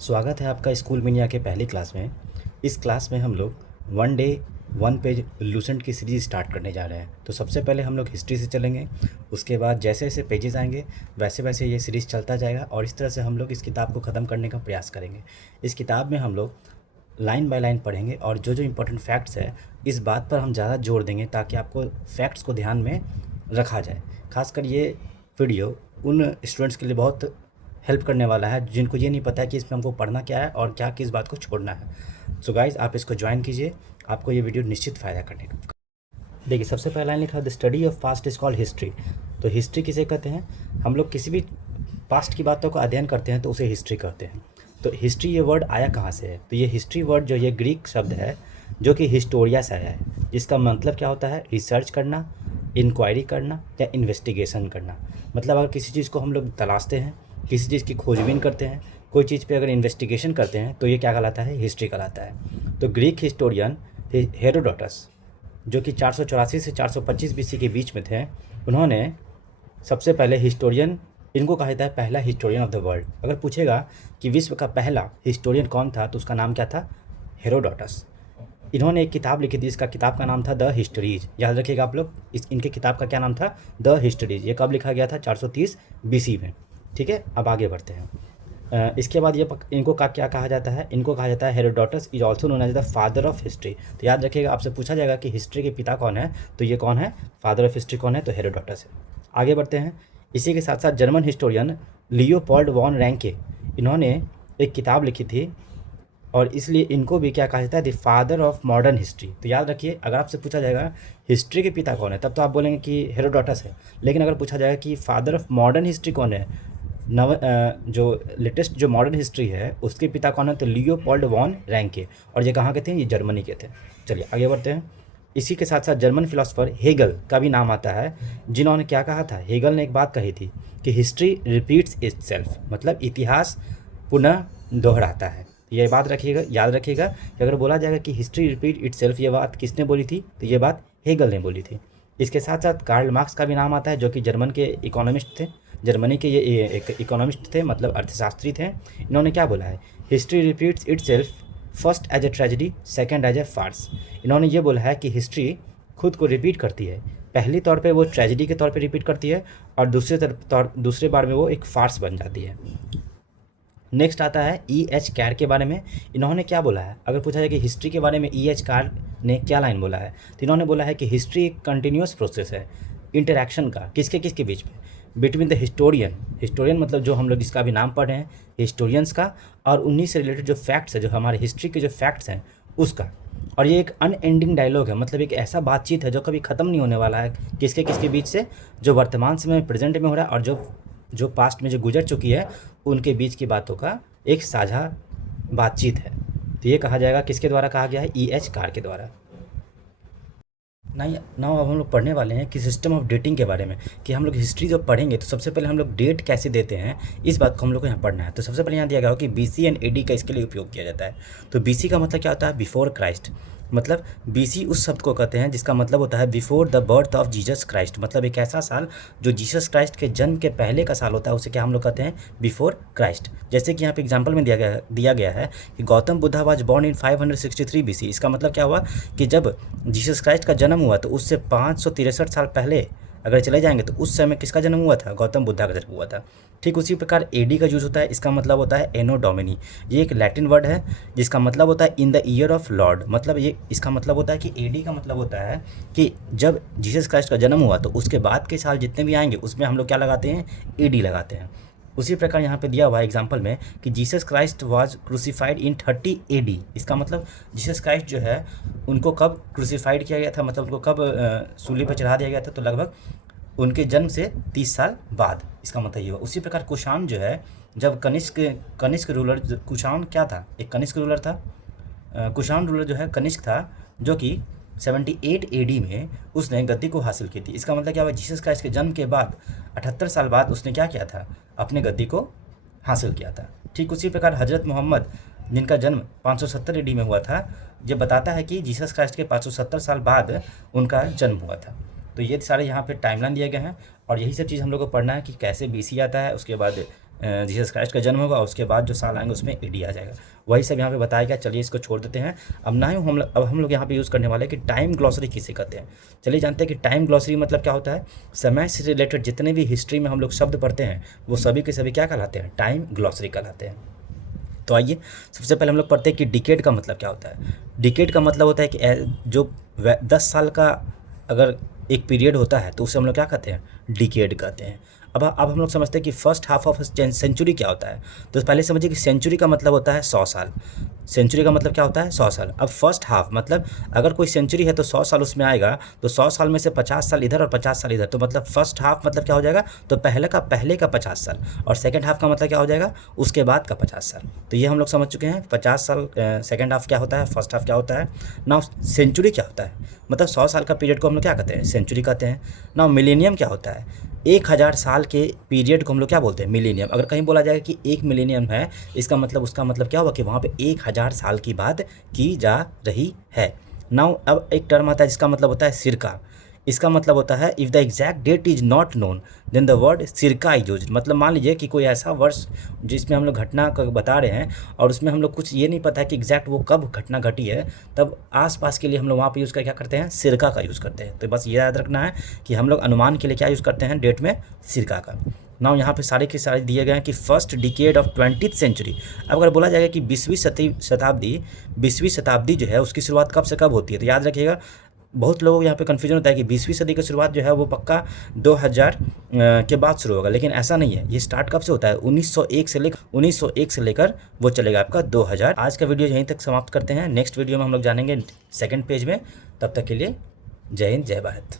स्वागत है आपका स्कूल मिनिया के पहली क्लास में। इस क्लास में हम लोग one day one page Lucent की सीरीज़ स्टार्ट करने जा रहे हैं। तो सबसे पहले हम लोग हिस्ट्री से चलेंगे, उसके बाद जैसे जैसे पेजेस आएंगे वैसे वैसे ये सीरीज़ चलता जाएगा और इस तरह से हम लोग इस किताब को ख़त्म करने का प्रयास करेंगे। इस किताब में हम लोग लाइन बाय लाइन पढ़ेंगे और जो जो इम्पोर्टेंट फैक्ट्स है इस बात पर हम ज़्यादा जोर देंगे ताकि आपको फैक्ट्स को ध्यान में रखा जाए। खासकर ये वीडियो उन स्टूडेंट्स के लिए बहुत हेल्प करने वाला है जिनको ये नहीं पता है कि इसमें हमको पढ़ना क्या है और क्या किस बात को छोड़ना है। सो गाइज़, आप इसको ज्वाइन कीजिए, आपको ये वीडियो निश्चित फ़ायदा करने का। देखिए, सबसे पहला लाइन लिखा, the study of past is called history. तो हिस्ट्री किसे कहते हैं? हम लोग किसी भी पास्ट की बातों का अध्ययन करते हैं तो उसे हिस्ट्री कहते हैं। तो हिस्ट्री ये वर्ड आया कहाँ से है? तो ये हिस्ट्री वर्ड जो ये ग्रीक शब्द है जो कि हिस्टोरिया से आया है, जिसका मतलब क्या होता है? रिसर्च करना, इंक्वायरी करना या इन्वेस्टिगेशन करना। मतलब अगर किसी चीज़ को हम लोग तलाशते हैं, किसी चीज़ की खोजबीन करते हैं, कोई चीज़ पे अगर इन्वेस्टिगेशन करते हैं तो ये क्या कहलाता है? हिस्ट्री कहलाता है। तो ग्रीक हिस्टोरियन हेरोडोटस जो कि 484 से 425 बीसी के बीच में थे, उन्होंने सबसे पहले हिस्टोरियन, इनको कहा जाता है पहला हिस्टोरियन ऑफ द वर्ल्ड। अगर पूछेगा कि विश्व का पहला हिस्टोरियन कौन था तो उसका नाम क्या था? हेरोडोटस। इन्होंने एक किताब लिखी थी, इसका किताब का नाम था द हिस्टोरीज। याद रखिएगा आप लोग, इनके किताब का क्या नाम था? द हिस्टोरीज। ये कब लिखा गया था? 430 बीसी में। ठीक है, अब आगे बढ़ते हैं। इसके बाद इनको क्या कहा जाता है? इनको कहा जाता है Herodotus is also known as the father of history. तो याद रखिएगा, आपसे पूछा जाएगा कि हिस्ट्री के पिता कौन है, तो ये कौन है? फादर ऑफ हिस्ट्री कौन है? तो हेरोडोटस है। आगे बढ़ते हैं। इसी के साथ साथ जर्मन हिस्टोरियन लियोपोल्ड वॉन रैंके, इन्होंने एक किताब लिखी थी और इसलिए इनको भी क्या कहा जाता है? The father of modern history. तो याद रखिए, अगर आपसे पूछा जाएगा हिस्ट्री के पिता कौन है तब तो आप बोलेंगे कि हेरोडोटस है, लेकिन अगर पूछा जाएगा कि फादर ऑफ मॉडर्न हिस्ट्री कौन है, जो लेटेस्ट जो मॉडर्न हिस्ट्री है उसके पिता कौन है, तो लियोपोल्ड वॉन रैंके। और ये कहाँ के थे? ये जर्मनी के थे। चलिए आगे बढ़ते हैं। इसी के साथ साथ जर्मन फिलोसफर हेगल का भी नाम आता है, जिन्होंने क्या कहा था? हेगल ने एक बात कही थी कि हिस्ट्री रिपीट्स इटसेल्फ, मतलब इतिहास पुनः दोहराता है। ये बात रखिएगा, याद रखिएगा कि अगर बोला जाएगा कि हिस्ट्री रिपीट इटसेल्फ, ये बात किसने बोली थी? तो ये बात हेगल ने बोली थी। इसके साथ साथ कार्ल मार्क्स का भी नाम आता है, जो कि जर्मन के इकोनॉमिस्ट थे। जर्मनी के ये एक इकोनॉमिस्ट थे, मतलब अर्थशास्त्री थे। इन्होंने क्या बोला है? History repeats itself, first as a tragedy, second as a farce. इन्होंने ये बोला है कि हिस्ट्री खुद को रिपीट करती है। पहली तौर पे वो ट्रेजेडी के तौर पे रिपीट करती है और दूसरे बार में वो एक फार्स बन जाती है। नेक्स्ट आता है E.H. कैर के बारे में। इन्होंने क्या बोला है? अगर पूछा जाए कि हिस्ट्री के बारे में E.H. कैर ने क्या लाइन बोला है, तो इन्होंने बोला है कि हिस्ट्री एक कंटिन्यूस प्रोसेस है इंटरैक्शन का। किसके किसके बीच में? बिटवीन द हिस्टोरियन मतलब जो हम लोग जिसका भी नाम पढ़ रहे हैं, हिस्टोरियंस का, और उन्हीं से रिलेटेड जो फैक्ट्स है, जो हमारे हिस्ट्री के जो फैक्ट्स हैं उसका। और ये एक अनएंडिंग डायलॉग है, मतलब एक ऐसा बातचीत है जो कभी ख़त्म नहीं होने वाला है। किसके किसके बीच से? जो वर्तमान समय में, प्रेजेंट में हो रहा है, और जो पास्ट में जो गुजर चुकी है उनके बीच की बातों का एक साझा बातचीत है। तो ये कहा जाएगा, किसके द्वारा कहा गया है? E.H. कैर के द्वारा। नहीं ना, अब हम लोग पढ़ने वाले हैं कि सिस्टम ऑफ डेटिंग के बारे में, कि हम लोग हिस्ट्री जब पढ़ेंगे तो सबसे पहले हम लोग डेट कैसे देते हैं, इस बात को हम लोग को यहाँ पढ़ना है। तो सबसे पहले यहाँ दिया गया हो कि BC एंड AD का इसके लिए उपयोग किया जाता है। तो BC का मतलब क्या होता है? Before Christ. मतलब BC उस शब्द को कहते हैं जिसका मतलब होता है before the birth of Jesus Christ. मतलब एक ऐसा साल जो जीसस क्राइस्ट के जन्म के पहले का साल होता है, उसे क्या हम लोग कहते हैं? Before Christ. जैसे कि यहाँ पे एग्जांपल में दिया गया है कि Gautam Buddha was born in 563 BC। इसका मतलब क्या हुआ कि जब जीसस क्राइस्ट का जन्म हुआ तो उससे 563 साल पहले अगर चले जाएंगे तो उस समय किसका जन्म हुआ था? गौतम बुद्धा का जन्म हुआ था। ठीक उसी प्रकार AD का यूज़ होता है, इसका मतलब होता है एनो डोमिनी। ये एक लैटिन वर्ड है जिसका मतलब होता है in the year of Lord. मतलब ये इसका मतलब होता है कि AD का मतलब होता है कि जब जीसस क्राइस्ट का जन्म हुआ तो उसके बाद के साल जितने भी आएंगे उसमें हम लोग क्या लगाते हैं? AD लगाते हैं। उसी प्रकार यहाँ पे दिया हुआ है एग्जाम्पल में कि Jesus Christ was crucified in 30 AD। इसका मतलब जीसस क्राइस्ट जो है उनको कब क्रूसीफाइड किया गया था, मतलब उनको कब सूली पर चढ़ा दिया गया था? तो लगभग उनके जन्म से 30 साल बाद। इसका मतलब ये हुआ। उसी प्रकार कुषाण जो है, जब कनिष्क रूलर, कुषाण क्या था? एक कनिष्क रूलर था। कुषाण रूलर जो है कनिष्क था, जो कि 78 AD में उसने गद्दी को हासिल की थी। इसका मतलब क्या हुआ? जीसस क्राइस्ट के जन्म के बाद 78 साल बाद उसने क्या किया था? अपने गद्दी को हासिल किया था। ठीक उसी प्रकार हज़रत मोहम्मद, जिनका जन्म 570 AD में हुआ था, ये बताता है कि जीसस क्राइस्ट के 570 साल बाद उनका जन्म हुआ था। तो ये सारे यहाँ पे टाइमलाइन दिए गए हैं और यही सब चीज़ हम लोग को पढ़ना है कि कैसे BC आता है, उसके बाद जीसस क्राइस्ट का जन्म होगा, उसके बाद जो साल आएंगे उसमें एडी आ जाएगा। वही सब यहाँ पे बताया गया। चलिए इसको छोड़ देते हैं। अब हम लोग यहाँ पे यूज़ करने वाले हैं कि टाइम ग्लॉसरी किसे कहते हैं। चलिए जानते हैं कि टाइम ग्लॉसरी मतलब क्या होता है। समय से रिलेटेड जितने भी हिस्ट्री में हम लोग शब्द पढ़ते हैं वो सभी के सभी क्या कहलाते हैं, टाइम ग्लॉसरी कहलाते हैं। तो आइए सबसे पहले हम लोग पढ़ते हैं कि डिकेड का मतलब क्या होता है। डिकेड का मतलब होता है कि जो 10 साल का अगर एक पीरियड होता है तो उसे हम लोग क्या कहते हैं, डिकेड कहते हैं। अब हम लोग समझते हैं कि फर्स्ट हाफ ऑफ सेंचुरी क्या होता है। तो पहले समझिए कि सेंचुरी का मतलब होता है 100 साल। सेंचुरी का मतलब क्या होता है, 100 साल। अब फर्स्ट हाफ मतलब अगर कोई सेंचुरी है तो 100 साल उसमें आएगा, तो 100 साल में से 50 साल इधर और 50 साल इधर, तो मतलब फर्स्ट हाफ मतलब क्या हो जाएगा, तो पहले का 50 साल, और सेकेंड हाफ का मतलब क्या हो जाएगा, उसके बाद का 50 साल। तो ये हम लोग समझ चुके हैं 50 साल सेकेंड हाफ क्या होता है, फर्स्ट हाफ क्या होता है। नाउ सेंचुरी क्या होता है, मतलब 100 साल का पीरियड को हम लोग क्या कहते हैं, सेंचुरी कहते हैं। नाउ मिलेनियम क्या होता है, 1000 साल के पीरियड को हम लोग क्या बोलते हैं, मिलेनियम। अगर कहीं बोला जाएगा कि एक मिलेनियम है, इसका मतलब उसका मतलब क्या होगा कि वहाँ पे 1000 साल की बात की जा रही है। नाउ अब एक टर्म आता है जिसका मतलब होता है सिरका। इसका मतलब होता है if the exact date is not known then the word circa is used. मतलब मान लीजिए कि कोई ऐसा वर्ष जिसमें हम लोग घटना का बता रहे हैं और उसमें हम लोग कुछ ये नहीं पता है कि एग्जैक्ट वो कब घटना घटी है, तब आसपास के लिए हम लोग वहाँ पे यूज़ कर क्या करते हैं, सिरका का यूज़ करते हैं। तो बस ये याद रखना है कि हम लोग अनुमान के लिए क्या यूज़ करते हैं, डेट में सिरका का। नाउ यहाँ पे सारे के सारे दिए गए हैं कि first decade of 20th century. अब अगर बोला जाएगा कि 20वीं शताब्दी जो है उसकी शुरुआत कब से कब होती है, तो याद रखिएगा बहुत लोगों को यहाँ पे कन्फ्यूजन होता है कि 20वीं सदी की शुरुआत जो है वो पक्का 2000 के बाद शुरू होगा, लेकिन ऐसा नहीं है। ये स्टार्ट कब से होता है, 1901 से लेकर वो चलेगा आपका 2000। आज का वीडियो यहीं तक समाप्त करते हैं। नेक्स्ट वीडियो में हम लोग जानेंगे सेकंड पेज में। तब तक के लिए जय हिंद, जय भारत।